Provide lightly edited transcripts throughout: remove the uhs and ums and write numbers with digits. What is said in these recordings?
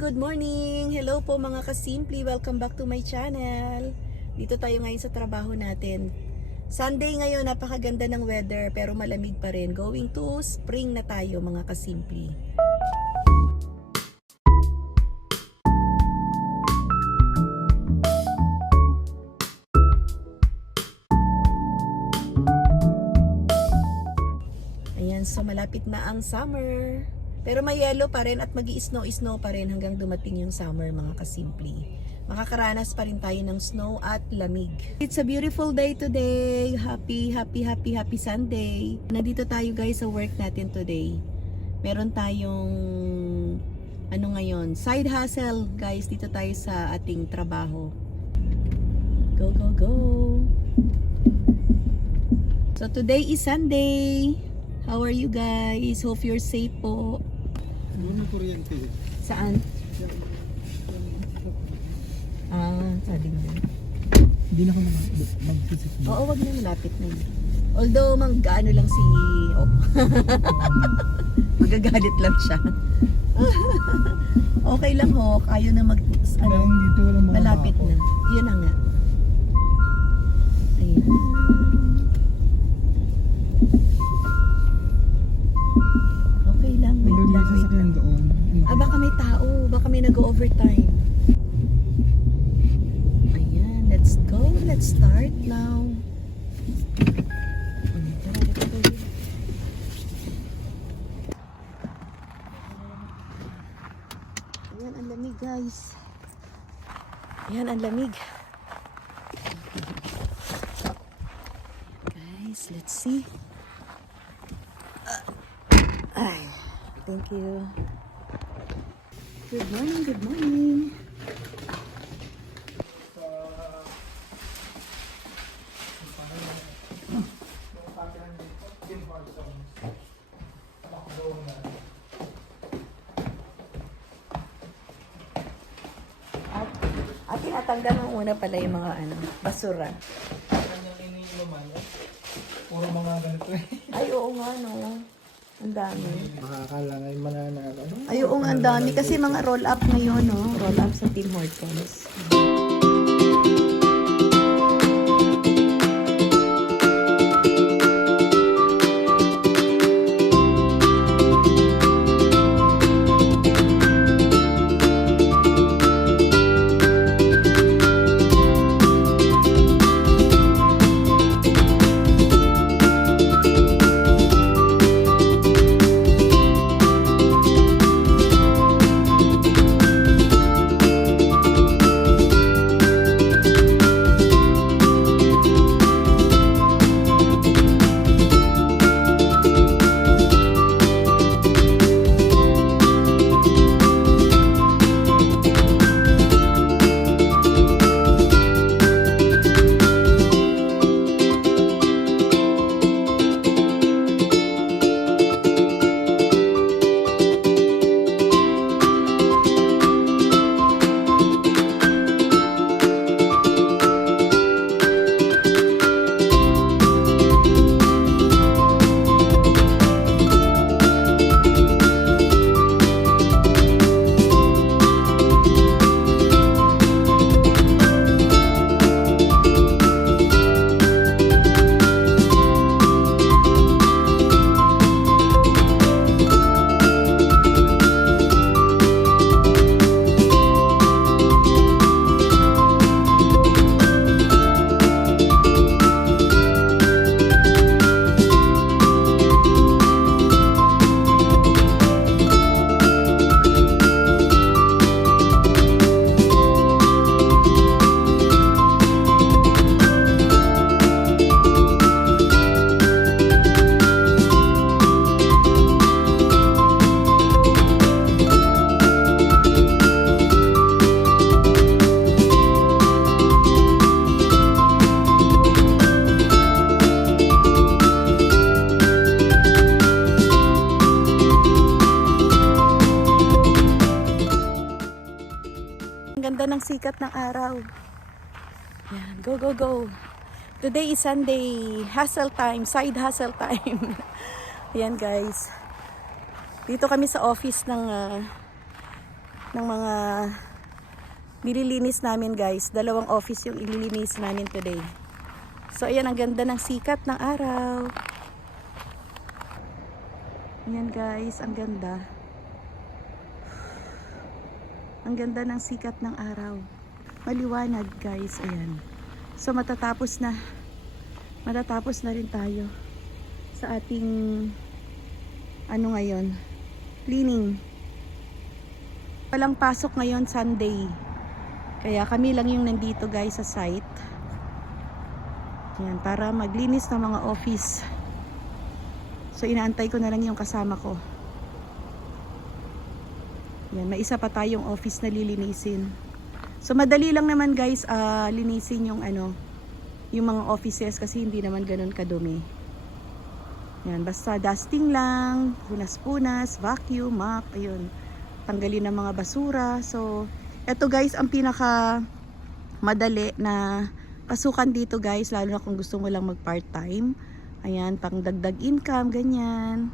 good morning! Hello po mga kasimple, welcome back to my channel. Dito tayo ngayon sa trabaho natin. Sunday ngayon, napakaganda ng weather pero malamig pa rin. Going to spring na tayo mga kasimple. Ayan, so malapit na ang summer. Pero may yellow pa rin at mag-i-snow pa rin hanggang dumating yung summer mga kasimple. Makakaranas pa rin tayo ng snow at lamig. It's a beautiful day today. Happy Sunday. Nandito tayo guys sa work natin today. Meron tayong ngayon, side hustle guys dito tayo sa ating trabaho. Go, go, go. So today is Sunday. How are you guys? Hope you're safe po. May kuryente. Saan? Sabi mo. Hindi na ako mag-sisip. Oo, wag na, malapit na yun. Although, mag-ano lang si magagalit lang siya. Okay lang ho, ayaw na dito walang mga malapit na. Yun na nga. Ayan. Okay lang, wait lang. doon. Baka may tao, baka may nag-overtime. Ayan, let's go. Let's start now. Ayan, ang lamig guys. Ayan, ang lamig. Guys, let's see. Ay, thank you. Good morning, good morning. At tinatanggal mo muna pala yung mga basura. Kanyang iniinuman. Puro mga ganito eh. Ay, oo nga no. Ang dami. Makakala na yung mananalo. Ay, oo nga, ang dami. Kasi mga roll up ngayon, no? Roll up sa Tim Hortons. Ng sikat ng araw. Yan, go, go, go. Today is Sunday. Hustle time. Side hustle time. Ayan guys. Dito kami sa office ng ng mga nililinis namin guys. Dalawang office yung ililinis namin today. So ayan, ang ganda ng sikat ng araw. Ayan guys, ang ganda. Ang ganda ng sikat ng araw. Maliwanag guys, ayan. So matatapos na rin tayo sa ating ano ngayon, cleaning. Walang pasok ngayon, Sunday. Kaya kami lang yung nandito guys sa site. Yan, para maglinis ng mga office. So inaantay ko na lang yung kasama ko. Yan, may isa pa tayong office na lilinisin. So madali lang naman guys, linisin yung yung mga offices kasi hindi naman ganun kadumi. Yan, basta dusting lang, punas-punas, vacuum, mop, ayun. Tanggalin ng mga basura. So eto guys, ang pinaka madali na pasukan dito guys, lalo na kung gusto mo lang mag part-time. Ayan, pang dagdag income, ganyan.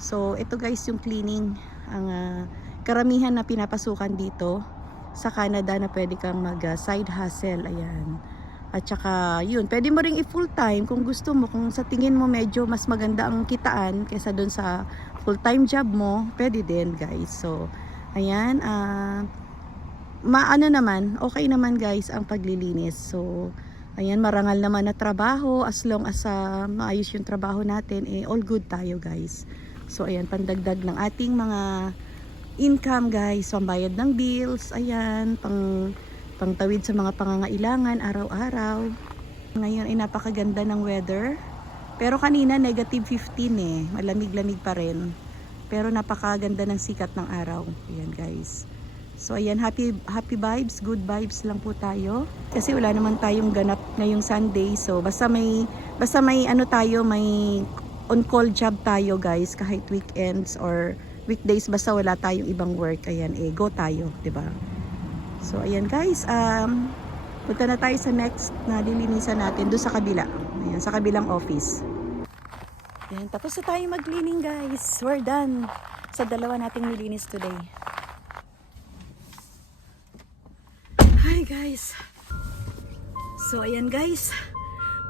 So ito guys yung cleaning, ang karamihan na pinapasukan dito sa Canada na pwede kang mag side hustle. Ayan. At saka yun, pwede mo ring i-full time kung gusto mo, kung sa tingin mo medyo mas maganda ang kitaan kaysa dun sa full time job mo, pwede din guys. So ayan, maano naman, okay naman guys ang paglilinis. So ayan, marangal naman na trabaho, as long as maayos yung trabaho natin, all good tayo guys. So ayan, pandagdag ng ating mga income guys, pambayad ng bills, ayan, pangtawid sa mga pangangailangan araw-araw. Ngayon ay napakaganda ng weather. Pero kanina negative 15 malamig-lamig pa rin. Pero napakaganda ng sikat ng araw. Ayan guys. So ayan, happy vibes, good vibes lang po tayo. Kasi wala naman tayong ganap ngayong Sunday. So basta may tayo, may on-call job tayo guys, kahit weekends or weekdays, basta wala tayong ibang work. Ayan, go tayo, 'di ba? So ayan guys, punta na tayo sa next na lilinisan natin doon sa kabila. Ayan, sa kabilang office. Ayan, tapos na tayo mag-cleaning guys. We're done sa dalawa nating nilinis today. Hi guys. So ayan guys,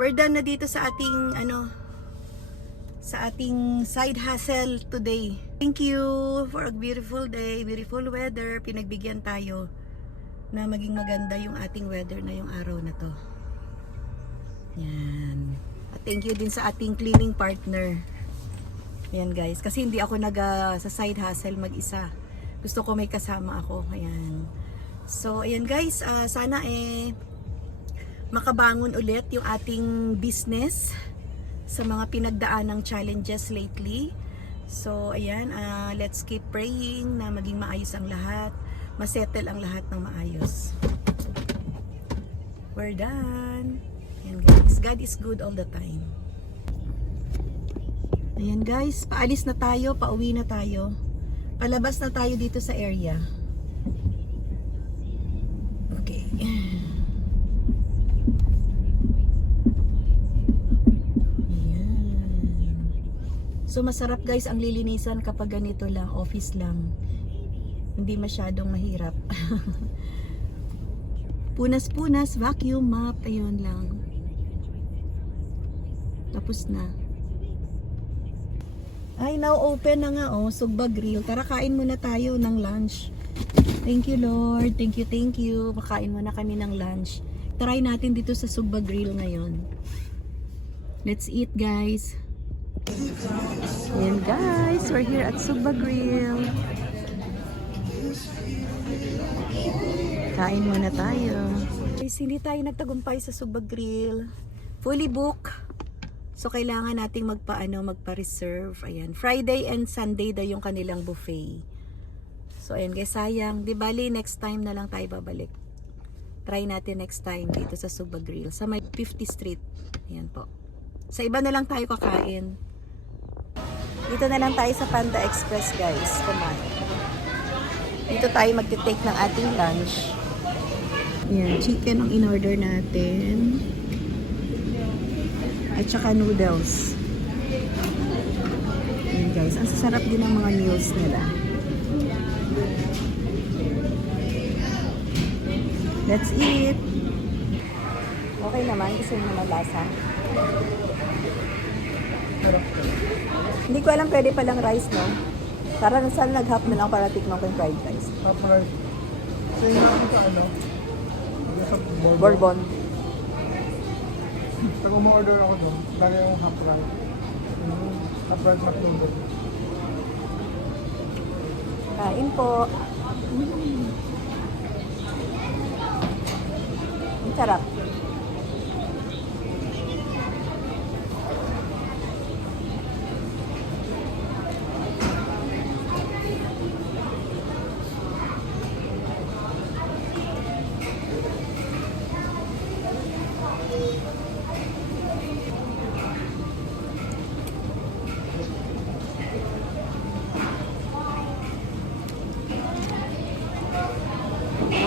we're done na dito sa ating sa ating side hustle today. Thank you for a beautiful day, beautiful weather. Pinagbigyan tayo na maging maganda yung ating weather na yung araw na to. Yan. At thank you din sa ating cleaning partner. Ayan guys, kasi hindi ako sa side hustle mag-isa. Gusto ko may kasama ako. Ayan. So ayan guys, sana makabangon ulit yung ating business sa mga pinagdaanang challenges lately. So ayan, let's keep praying na maging maayos ang lahat, masettle ang lahat ng maayos. We're done. Ayan guys, God is good all the time. Ayan guys, paalis na tayo, pauwi na tayo. Palabas na tayo dito sa area. Okay. So masarap guys ang lilinisan kapag ganito lang, office lang. Hindi masyadong mahirap. Punas-punas, vacuum, mop, ayun lang. Tapos na. Ay, now open na nga Sugba Grill. Tara, kain muna tayo ng lunch. Thank you Lord, thank you. Makain muna kami ng lunch. Try natin dito sa Sugba Grill ngayon. Let's eat guys. Ayan guys, we're here at Sugba Grill. Kain muna tayo. Guys, hindi tayo nagtagumpay sa Sugba Grill. Fully book. So kailangan nating magpa-reserve. Ayan, Friday and Sunday daw yung kanilang buffet. So ayan guys, sayang. Di bali, next time na lang tayo babalik. Try natin next time dito sa Sugba Grill. Sa may 50th Street. Ayan po. Sa iba na lang tayo kakain. Dito na lang tayo sa Panda Express guys. Kumain. Dito tayo magte-take ng ating lunch. Ayan, chicken ang in-order natin. At saka noodles. Ayan guys, ang sasarap din ng mga meals nila. Let's eat! Okay naman, gusto mo naman lasa. Hindi ko alam, pwede palang rice, no? Para saan nag-half na lang para tikman ko yung fried rice. Tapos, so yung natin sa ano? Sa Bourbon. Pag umorder ako doon, lagi yung half rice. Half rice McDonald's. Kain po. Ang sarap.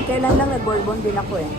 Kailan lang nag-bourbon din ako eh.